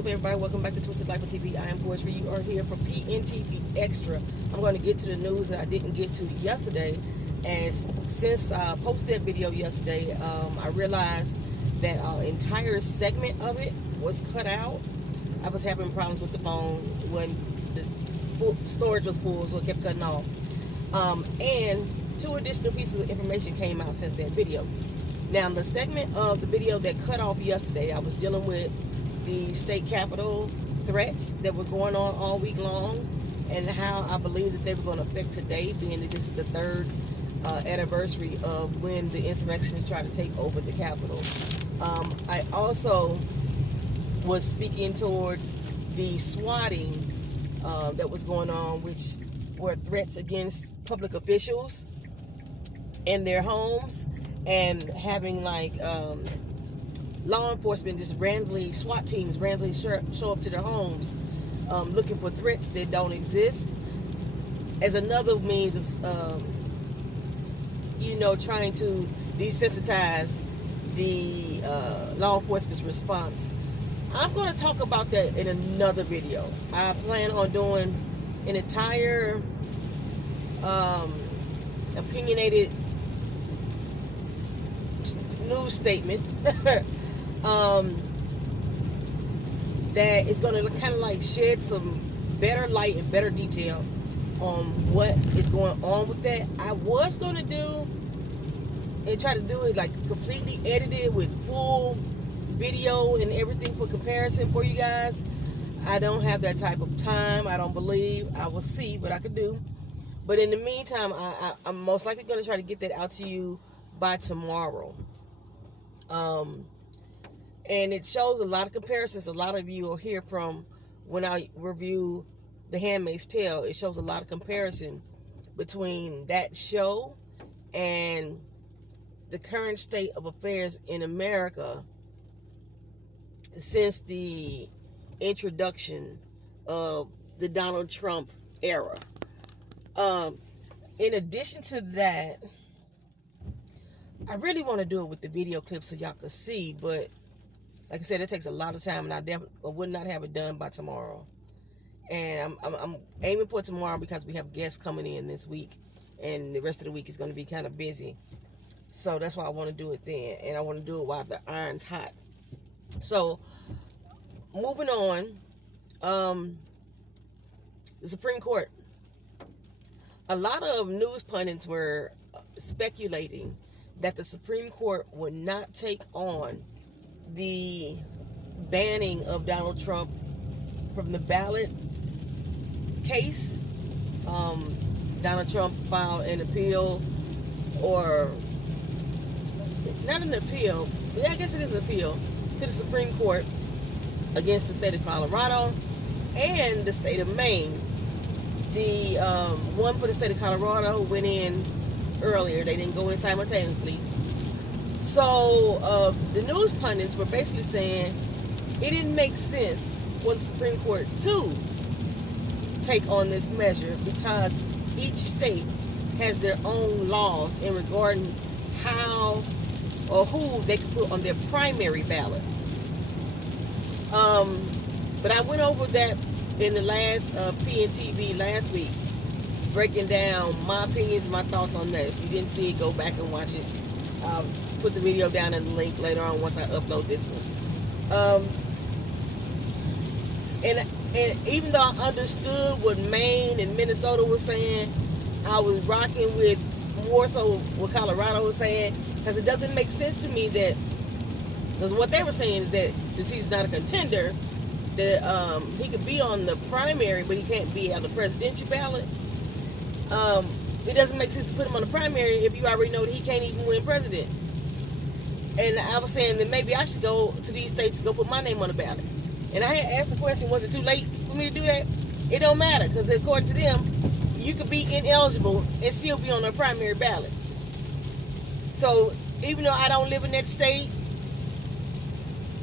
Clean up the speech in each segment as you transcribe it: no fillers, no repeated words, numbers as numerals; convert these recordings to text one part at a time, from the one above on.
up, everybody? Welcome back to Twisted Life of TV. I am Poetry. You are here for PNTV Extra. I'm going to get to the news that I didn't get to yesterday. And since I posted that video yesterday, I realized that an entire segment of it was cut out. I was having problems with the phone when the storage was full, so it kept cutting off. And 2 additional pieces of information came out since that video. Now, the segment of the video that cut off yesterday, I was dealing with the state capitol threats that were going on all week long, and how I believe that they were going to affect today, being that this is the 3rd anniversary of when the insurrectionists tried to take over the Capitol. I also was speaking towards the swatting that was going on, which were threats against public officials in their homes, and having like law enforcement just randomly, SWAT teams randomly show up to their homes looking for threats that don't exist, as another means of trying to desensitize the law enforcement's response. I'm going to talk about that in another video. I plan on doing an entire opinionated news statement that is going to kind of like shed some better light and better detail on what is going on with that. I was going to do and try to do it like completely edited with full video and everything for comparison for you guys. I don't have that type of time. I don't believe. I will see what I can do. But in the meantime, I'm most likely going to try to get that out to you by tomorrow. And it shows a lot of comparisons. A lot of you will hear from when I review The Handmaid's Tale. It shows a lot of comparison between that show and the current state of affairs in America since the introduction of the Donald Trump era. In addition to that, I really want to do it with the video clip so y'all can see, but like I said, it takes a lot of time, and I would not have it done by tomorrow. And I'm aiming for tomorrow because we have guests coming in this week, and the rest of the week is going to be kind of busy. So that's why I want to do it then, and I want to do it while the iron's hot. So moving on, the Supreme Court. A lot of news pundits were speculating that the Supreme Court would not take on the banning of Donald Trump from the ballot case. Donald Trump filed an appeal, or not an appeal, yeah, I guess it is an appeal to the Supreme Court against the state of Colorado and the state of Maine. The one for the state of Colorado went in earlier. They didn't go in simultaneously. So the news pundits were basically saying it didn't make sense for the Supreme Court to take on this measure because each state has their own laws in regarding how or who they can put on their primary ballot. But I went over that in the last PNTV last week, breaking down my opinions, my thoughts on that. If you didn't see it, go back and watch it. I'll put the video down in the link later on once I upload this one. And even though I understood what Maine and Minnesota were saying, I was rocking with more so what Colorado was saying, because it doesn't make sense to me that, because what they were saying is that since he's not a contender, that he could be on the primary, but he can't be on the presidential ballot. It doesn't make sense to put him on the primary if you already know that he can't even win president. And I was saying that maybe I should go to these states and go put my name on the ballot. And I had asked the question, was it too late for me to do that? It don't matter, because according to them, you could be ineligible and still be on the primary ballot. So even though I don't live in that state,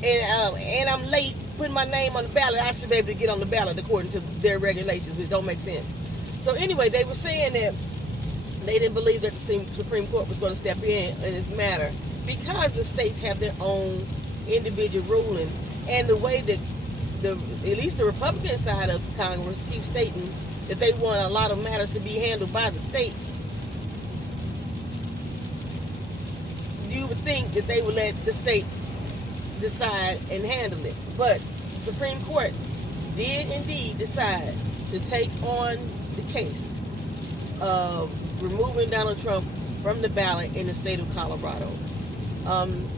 and I'm late putting my name on the ballot, I should be able to get on the ballot according to their regulations, which don't make sense. So anyway, they were saying that they didn't believe that the Supreme Court was going to step in this matter because the states have their own individual ruling, and the way that at least the Republican side of Congress keeps stating that they want a lot of matters to be handled by the state. You would think that they would let the state decide and handle it. But the Supreme Court did indeed decide to take on the case of removing Donald Trump from the ballot in the state of Colorado.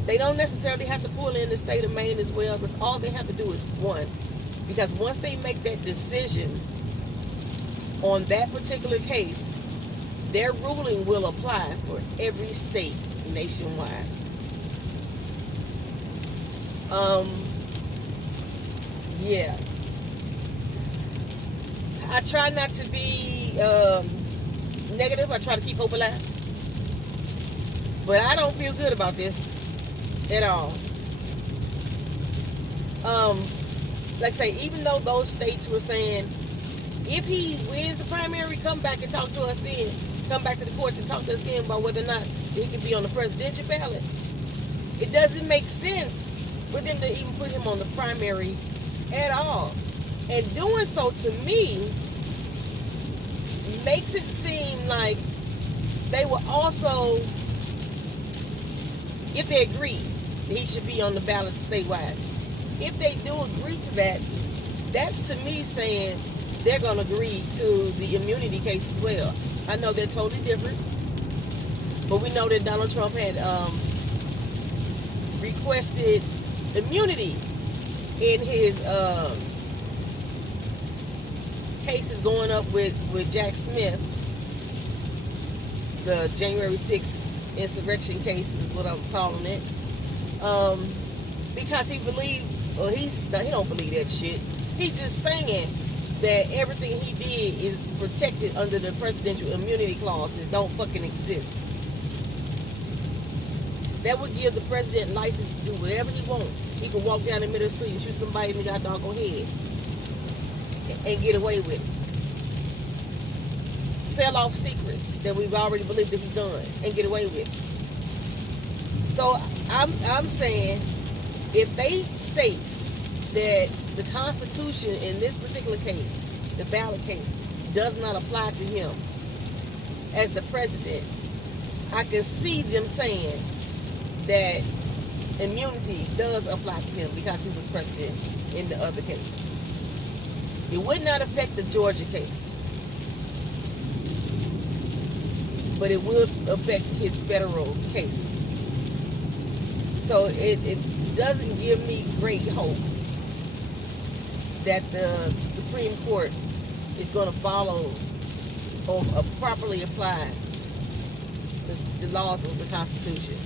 They don't necessarily have to pull in the state of Maine as well, because all they have to do is one. Because once they make that decision on that particular case, their ruling will apply for every state nationwide. Yeah. I try not to be negative. I try to keep hope alive. But I don't feel good about this at all. Like I say, even though those states were saying, if he wins the primary, come back and talk to us then. Come back to the courts and talk to us again about whether or not he can be on the presidential ballot. It doesn't make sense for them to even put him on the primary at all. And doing so, to me, makes it seem like they will also, if they agree that he should be on the ballot statewide, if they do agree to that, that's to me saying they're going to agree to the immunity case as well. I know they're totally different, but we know that Donald Trump had requested immunity in his cases going up with Jack Smith, the January 6th insurrection case is what I'm calling it, because he believed, well, he don't believe that shit. He's just saying that everything he did is protected under the presidential immunity clause that don't fucking exist. That would give the president license to do whatever he wants. He could walk down the middle of the street and shoot somebody in the goddamn head and get away with it. Sell off secrets that we've already believed that he's done and get away with it. So I'm saying, if they state that the Constitution in this particular case, the ballot case, does not apply to him as the president, I can see them saying that immunity does apply to him because he was president in the other cases. It would not affect the Georgia case, but it would affect his federal cases. So it doesn't give me great hope that the Supreme Court is going to follow or properly apply the laws of the Constitution,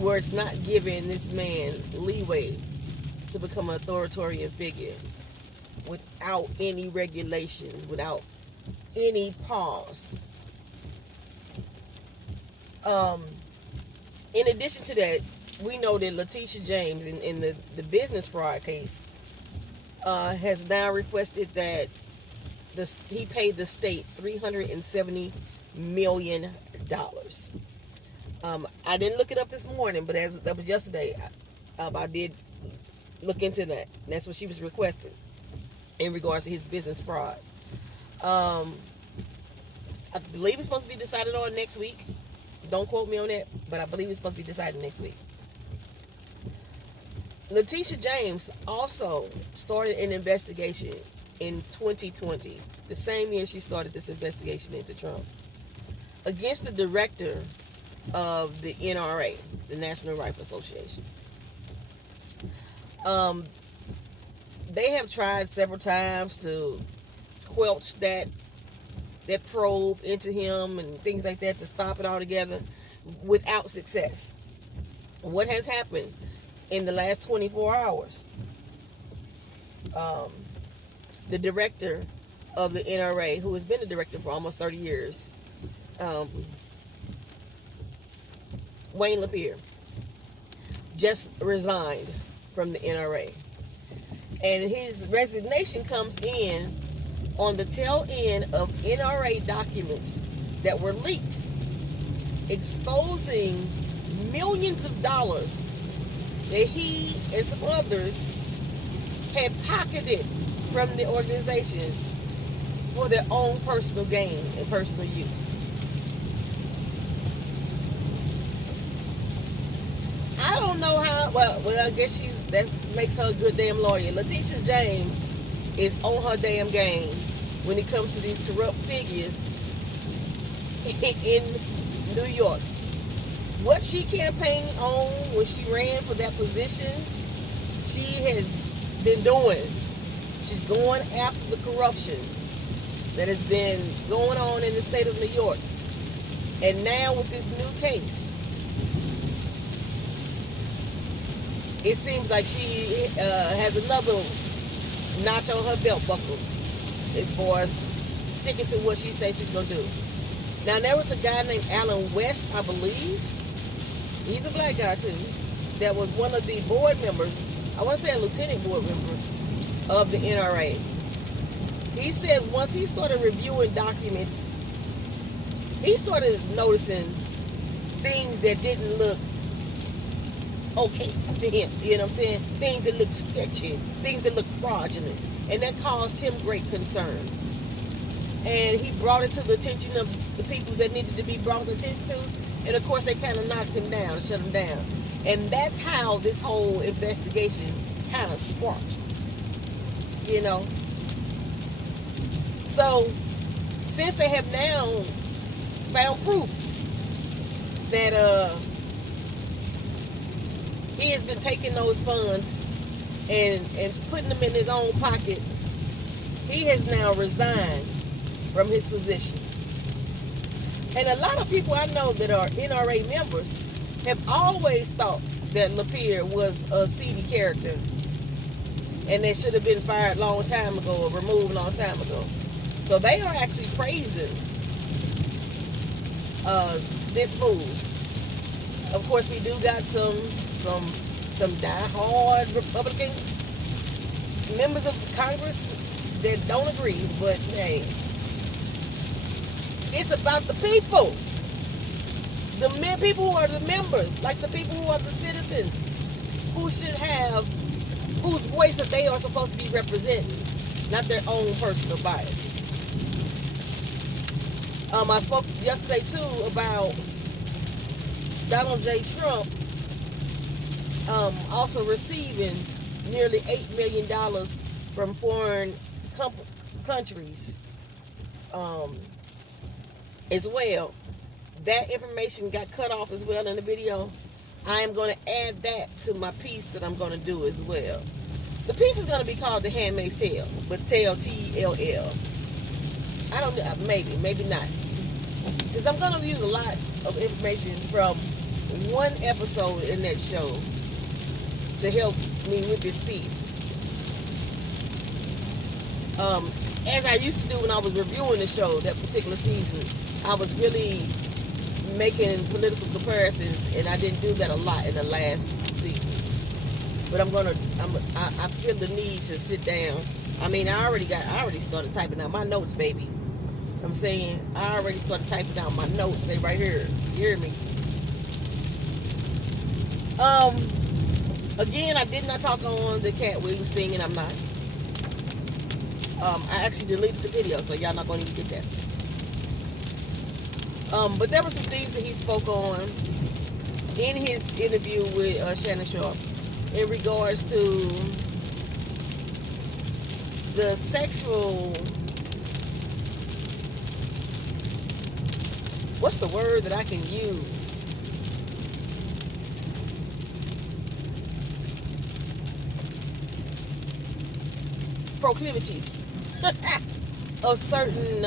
where it's not giving this man leeway to become an authoritarian figure without any regulations, without any pause. In addition to that, we know that Letitia James in the business fraud case has now requested that he paid the state $370 million. I didn't look it up this morning, but that was yesterday, I did look into that. That's what she was requesting in regards to his business fraud. I believe it's supposed to be decided on next week. Don't quote me on that, but I believe it's supposed to be decided next week. Letitia James also started an investigation in 2020, the same year she started this investigation into Trump, against the director of the NRA, the National Rifle Association. They have tried several times to quelch that probe into him and things like that, to stop it altogether, without success. What has happened in the last 24 hours? The director of the NRA, who has been the director for almost 30 years, Wayne LaPierre, just resigned from the NRA. And his resignation comes in on the tail end of NRA documents that were leaked, exposing millions of dollars that he and some others had pocketed from the organization for their own personal gain and personal use. I don't know how. Well, I guess that makes her a good damn lawyer. Letitia James is on her damn game when it comes to these corrupt figures in New York. What she campaigned on when she ran for that position, she has been doing. She's going after the corruption that has been going on in the state of New York. And now with this new case, it seems like she has another notch on her belt buckle as far as sticking to what she said she's going to do. Now, there was a guy named Alan West, I believe. He's a black guy, too. That was one of the board members, I want to say a lieutenant board member of the NRA. He said once he started reviewing documents, he started noticing things that didn't look okay to him. You know what I'm saying? Things that look sketchy, things that look fraudulent. And that caused him great concern. And he brought it to the attention of the people that needed to be brought attention to. And of course, they kind of knocked him down, shut him down. And that's how this whole investigation kind of sparked. You know? So, since they have now found proof that he has been taking those funds and putting them in his own pocket, he has now resigned from his position. And a lot of people I know that are NRA members have always thought that Lapierre was a seedy character and they should have been fired a long time ago or removed a long time ago. So they are actually praising this move. Of course, we do got some diehard Republican members of Congress that don't agree, but hey, it's about the people. The people who are the members, like the people who are the citizens, who should have, whose voice that they are supposed to be representing, not their own personal biases. I spoke yesterday too about Donald J. Trump also receiving nearly $8 million from foreign countries as well. That information got cut off as well in the video. I am going to add that to my piece that I'm going to do as well. The piece is going to be called The Handmaid's Tale, but tell, T-E-L-L. I don't know, maybe not. Because I'm going to use a lot of information from one episode in that show to help me with this piece. As I used to do when I was reviewing the show, that particular season, I was really making political comparisons, and I didn't do that a lot in the last season. But I feel the need to sit down. I mean, I already started typing out my notes, baby. I'm saying, I already started typing out my notes. They right here. You hear me? Again, I did not talk on the Cat Williams thing, and I'm not. I actually deleted the video, so y'all not going to even get that. But there were some things that he spoke on in his interview with Shannon Sharp in regards to the sexual, what's the word that I can use? Proclivities of certain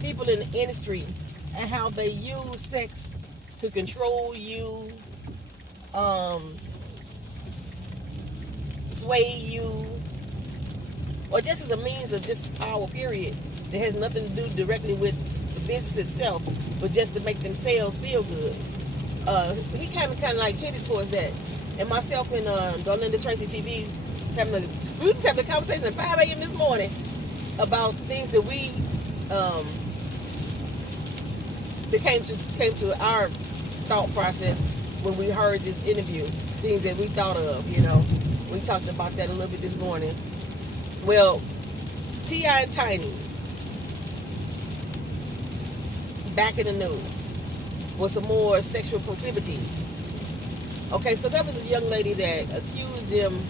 people in the industry and how they use sex to control you, sway you, or just as a means of just power, period, that has nothing to do directly with the business itself, but just to make themselves feel good. He kind of like headed towards that. And myself and Darlinda Tracy TV we was having a conversation at 5 a.m. this morning about things that we that came to our thought process when we heard this interview. things that we thought of, you know. We talked about that a little bit this morning. Well, T.I. and Tiny back in the news with some more sexual proclivities. Okay, so there was a young lady that accused them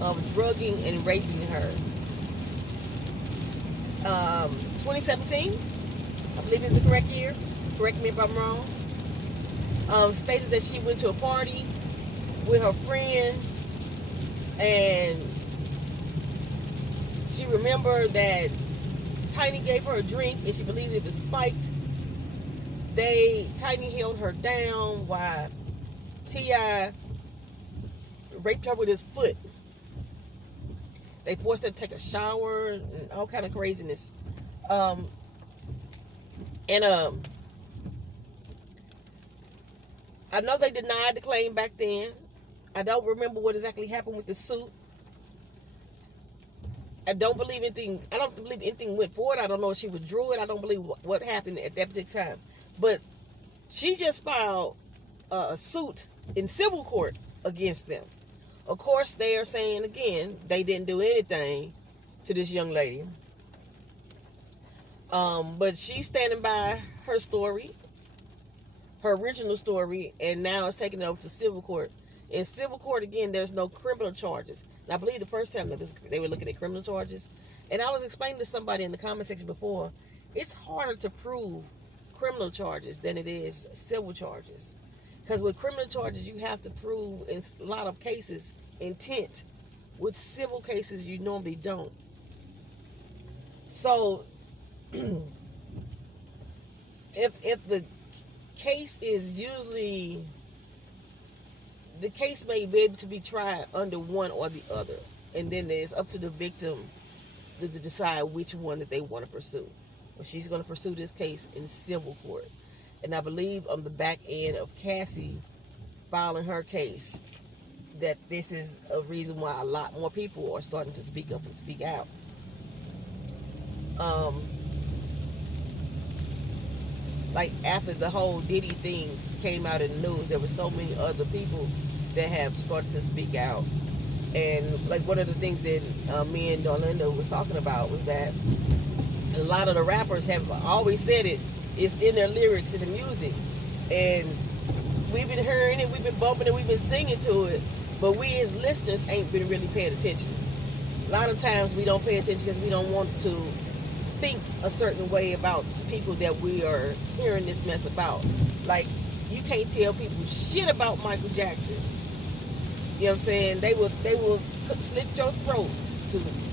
of drugging and raping her. 2017, I believe is the correct year. Correct me if I'm wrong. Stated that she went to a party with her friend, and she remembered that Tiny gave her a drink, and she believed it was spiked. Tiny held her down while T.I. raped her with his foot. They forced her to take a shower and all kind of craziness. I know they denied the claim back then. I don't remember what exactly happened with the suit. I don't believe anything went forward. I don't know if she withdrew it. I don't believe what happened at that particular time. But she just filed a suit in civil court against them. Of course, they are saying again they didn't do anything to this young lady. But she's standing by her story, her original story, and now it's taken over to civil court. In civil court, again, there's no criminal charges. And I believe the first time they were looking at criminal charges. And I was explaining to somebody in the comment section before, it's harder to prove criminal charges than it is civil charges. Because with criminal charges, you have to prove, in a lot of cases, intent. With civil cases, you normally don't. So, if the case is usually, the case may be able to be tried under one or the other, and then it's up to the victim to decide which one that they want to pursue. Well, she's going to pursue this case in civil court, and I believe on the back end of Cassie filing her case, that this is a reason why a lot more people are starting to speak up and speak out. Like after the whole Diddy thing came out in the news, there were so many other people that have started to speak out. And like one of the things that me and Dorlinda was talking about was that a lot of the rappers have always said it's in their lyrics and the music. And we've been hearing it, we've been bumping it, we've been singing to it, but we as listeners ain't been really paying attention. A lot of times we don't pay attention because we don't want to think a certain way about the people that we are hearing this mess about. Like, you can't tell people shit about Michael Jackson. You know what I'm saying? They will slit your throat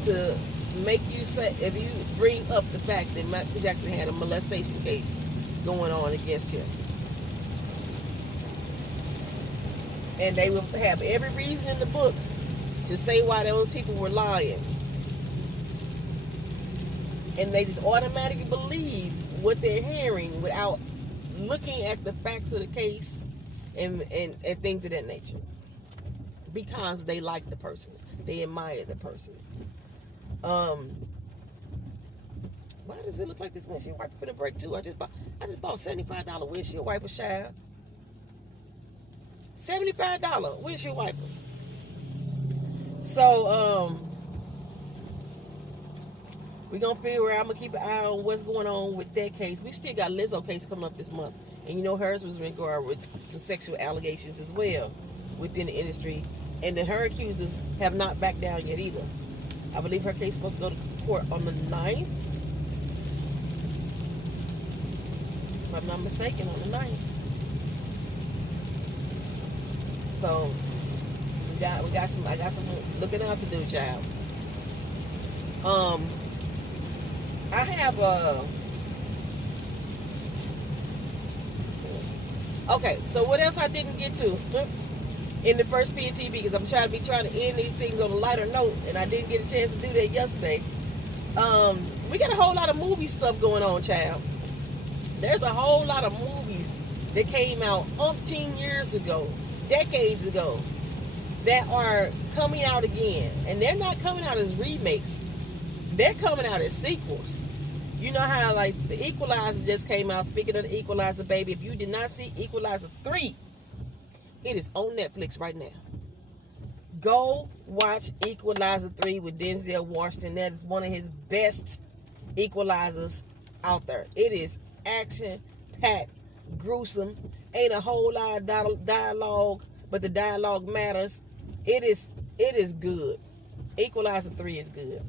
to make you say, if you bring up the fact that Michael Jackson had a molestation case going on against him. And they will have every reason in the book to say why those people were lying. And they just automatically believe what they're hearing without looking at the facts of the case and things of that nature. Because they like the person. They admire the person. Why does it look like this windshield wiper for the break too? I just bought $75 windshield wipers, child. $75 windshield wipers. So, we're going to figure out, I'm going to keep an eye on what's going on with that case. We still got Lizzo case coming up this month. And you know hers was in regard with the sexual allegations as well within the industry. And then her accusers have not backed down yet either. I believe her case is supposed to go to court on the 9th. If I'm not mistaken, on the 9th. So, I got some looking out to do, child. I have okay, so what else I didn't get to in the first PNTV, because I'm trying to end these things on a lighter note, and I didn't get a chance to do that yesterday. We got a whole lot of movie stuff going on, child. There's a whole lot of movies that came out umpteen years ago, decades ago, that are coming out again. And they're not coming out as remakes. They're coming out as sequels. You know how, like, the Equalizer just came out. Speaking of the Equalizer, baby, if you did not see Equalizer 3, It is on Netflix right now. Go watch Equalizer 3 with Denzel Washington. That is one of his best equalizers out there. It is action-packed, gruesome. Ain't a whole lot of dialogue, but the dialogue matters. It is good. Equalizer 3 is good.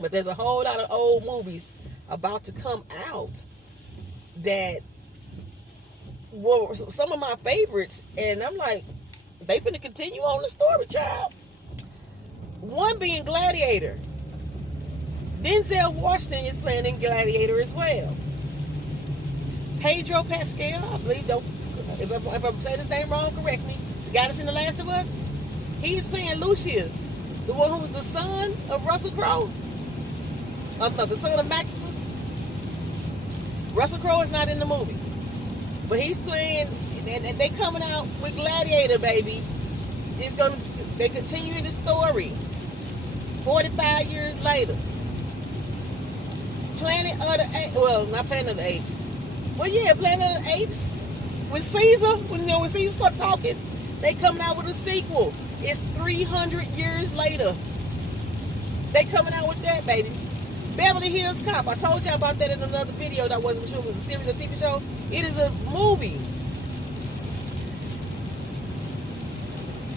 But there's a whole lot of old movies about to come out that were some of my favorites, and I'm like, they finna continue on the story, child. One being Gladiator. Denzel Washington is playing in Gladiator as well. Pedro Pascal, I believe, if I'm saying his name wrong, correct me. The guy that's in The Last of Us, he's playing Lucius, the one who was the son of Russell Crowe. No, the son of Maximus. Russell Crowe is not in the movie, but he's playing, and they coming out with Gladiator, baby. They continuing the story. 45 years later. Planet of the Apes. Well, not Planet of the Apes. Well, yeah, Planet of the Apes. With Caesar, when Caesar started talking, they coming out with a sequel. It's 300 years later. They coming out with that, baby. Beverly Hills Cop. I told you about that in another video that I wasn't sure it was a series or TV show. It is a movie.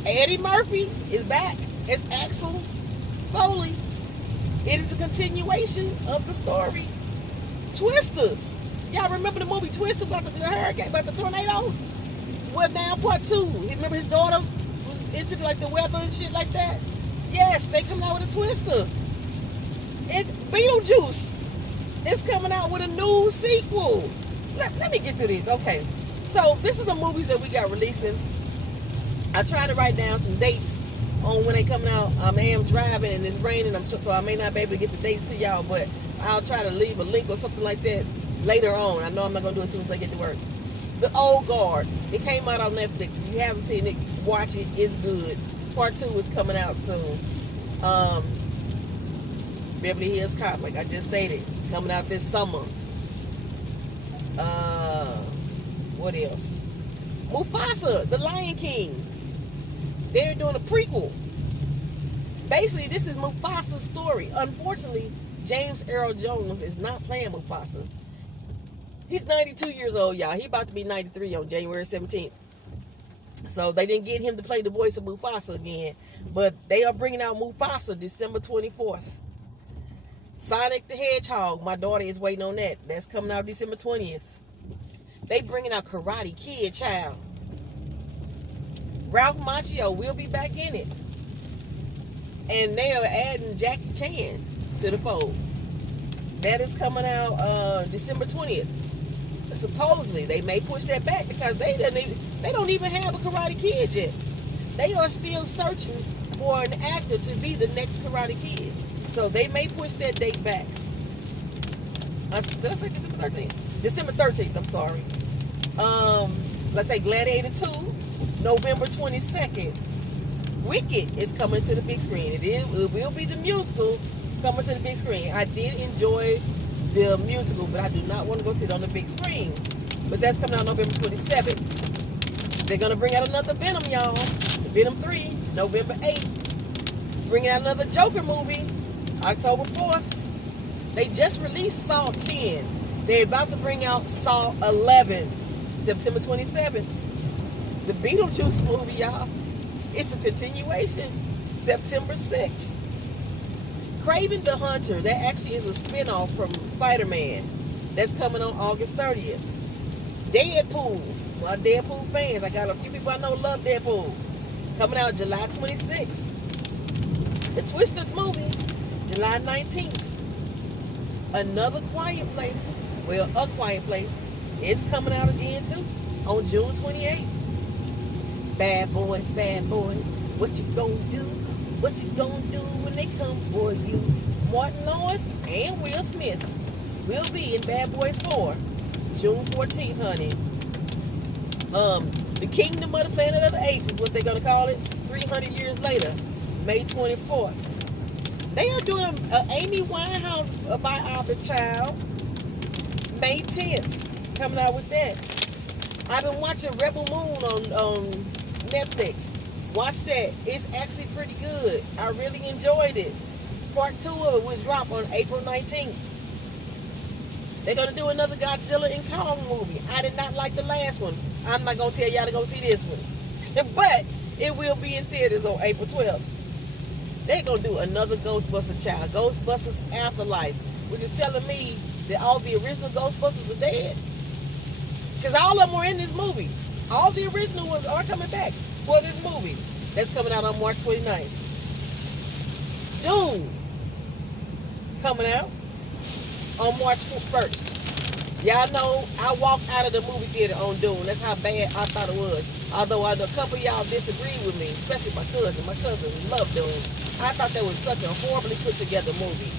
Eddie Murphy is back. It's Axel Foley. It is a continuation of the story. Twisters. Y'all remember the movie Twister about the hurricane, about the tornado? Well, now part 2. Remember his daughter was into like the weather and shit like that? Yes, they coming out with a Twister. It's Beetlejuice. It's coming out with a new sequel. Let me get through these. Okay. So this is the movies that we got releasing. I tried to write down some dates on when they coming out. I am driving and it's raining, so I may not be able to get the dates to y'all, but I'll try to leave a link or something like that later on. I know I'm not going to do it as soon as I get to work. The Old Guard. It came out on Netflix. If you haven't seen it, watch it. It's good. Part 2 is coming out soon. Beverly Hills Cop, like I just stated, coming out this summer. What else? Mufasa, the Lion King. They're doing a prequel. Basically, this is Mufasa's story. Unfortunately, James Earl Jones is not playing Mufasa. He's 92 years old, y'all. He about to be 93 on January 17th. So they didn't get him to play the voice of Mufasa again. But they are bringing out Mufasa December 24th. Sonic the Hedgehog. My daughter is waiting on that. That's coming out December 20th. They bringing out Karate Kid, child. Ralph Macchio will be back in it. And they are adding Jackie Chan to the fold. That is coming out December 20th. Supposedly, they may push that back because they don't even have a Karate Kid yet. They are still searching for an actor to be the next Karate Kid. So they may push that date back. Did I say December 13th? December 13th, I'm sorry. Let's say Gladiator 2, November 22nd. Wicked is coming to the big screen. It will be the musical coming to the big screen. I did enjoy the musical, but I do not want to go sit on the big screen. But that's coming out November 27th. They're going to bring out another Venom, y'all. Venom 3, November 8th. Bringing out another Joker movie, October 4th. They just released Saw 10. They're about to bring out Saw 11, September 27th. The Beetlejuice movie, y'all. It's a continuation, September 6th. Kraven the Hunter, that actually is a spinoff from Spider-Man. That's coming on August 30th. Deadpool, my Deadpool fans, I got a few people I know love Deadpool. Coming out July 26th. The Twisters movie, July 19th. Another Quiet Place, well, A Quiet Place, it's coming out again too, on June 28th. Bad boys, what you gonna do? What you gonna do when they come for you? Martin Lawrence and Will Smith will be in Bad Boys 4, June 14th, honey. The Kingdom of the Planet of the Apes is what they're gonna call it. 300 years later, May 24th. They are doing an Amy Winehouse biopic, child. May 10th, coming out with that. I've been watching Rebel Moon on Netflix. Watch that. It's actually pretty good. I really enjoyed it. Part 2 of it will drop on April 19th. They're going to do another Godzilla and Kong movie. I did not like the last one. I'm not going to tell y'all to go see this one. But it will be in theaters on April 12th. They're going to do another Ghostbusters, child. Ghostbusters Afterlife. Which is telling me that all the original Ghostbusters are dead. Because all of them were in this movie. All the original ones are coming back for this movie. That's coming out on March 29th. Dune. Coming out on March 1st. Y'all know I walked out of the movie theater on Dune. That's how bad I thought it was. Although I know a couple of y'all disagreed with me, especially my cousin. My cousin loved Dune. I thought that was such a horribly put together movie.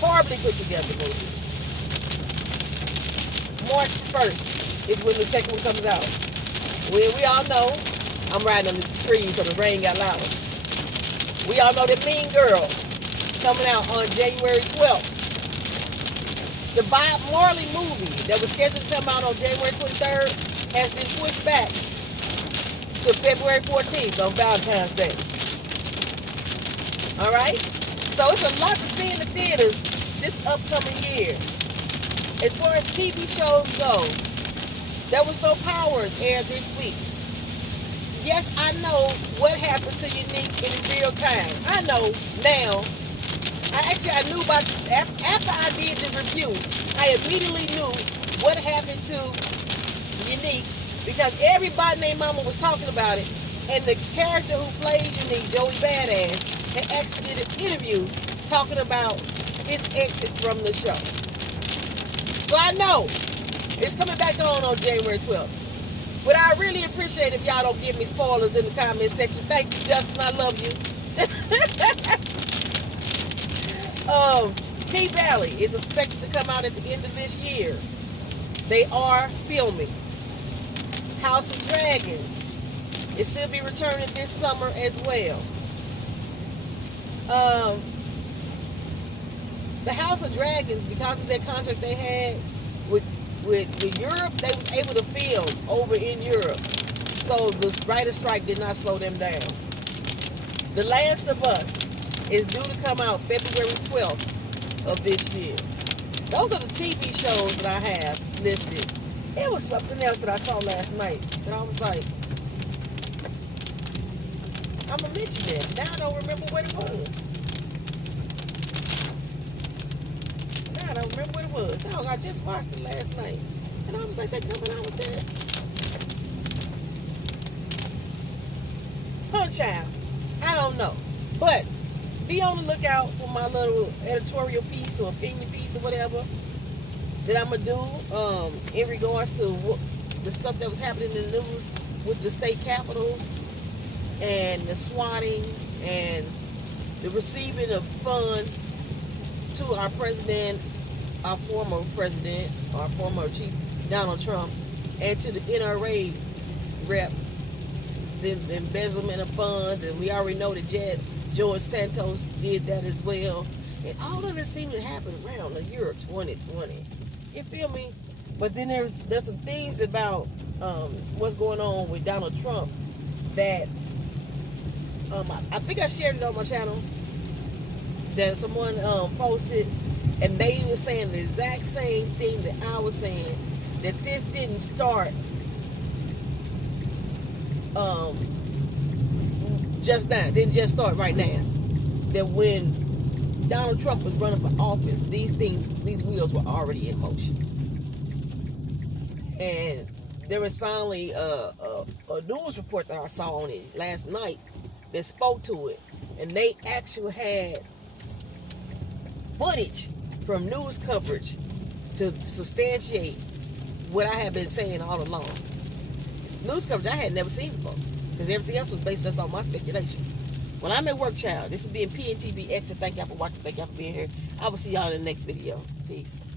Horribly put together movie. March 1st is when the second one comes out. We all know I'm riding on these trees so the rain got louder. We all know that Mean Girls coming out on January 12th. The Bob Marley movie that was scheduled to come out on January 23rd has been pushed back to February 14th on Valentine's Day. All right? So it's a lot to see in the theaters this upcoming year. As far as TV shows go, there was no Powers aired this week. Yes, I know what happened to Unique in real time. I know now. I knew about, after I did the review, I immediately knew what happened to Unique because everybody named Mama was talking about it. And the character who plays Unique, Joey Badass, had actually did an interview talking about his exit from the show. So I know it's coming back on January 12th. But I really appreciate if y'all don't give me spoilers in the comment section. Thank you, Justin. I love you. P-Valley is expected to come out at the end of this year. They are filming. House of Dragons. It should be returning this summer as well. The House of Dragons, because of their contract they had with Europe, they was able to film over in Europe. So the writer's strike did not slow them down. The Last of Us is due to come out February 12th of this year. Those are the TV shows that I have listed. It was something else that I saw last night that I was like, I'm going to mention it. Now I don't remember what it was. Now I don't remember what it was. Dog, I just watched it last night. And I was like, they coming out with that? Huh, child? I don't know. But be on the lookout for my little editorial piece or opinion piece or whatever that I'm going to do in regards to the stuff that was happening in the news with the state capitals and the swatting and the receiving of funds to our president, our former president, our former chief, Donald Trump, and to the NRA rep, the embezzlement of funds, and we already know that George Santos did that as well. And all of it seemed to happen around the year 2020. You feel me? But then there's some things about what's going on with Donald Trump that I think I shared it on my channel that someone posted, and they were saying the exact same thing that I was saying, that this didn't start just now. It didn't just start right now. That when Donald Trump was running for office, these wheels were already in motion. And there was finally a news report that I saw on it last night that spoke to it. And they actually had footage from news coverage to substantiate what I have been saying all along. News coverage I had never seen before, because everything else was based just on my speculation. Well, I'm at work, child. This is being PNTV Extra. Thank y'all for watching. Thank y'all for being here. I will see y'all in the next video. Peace.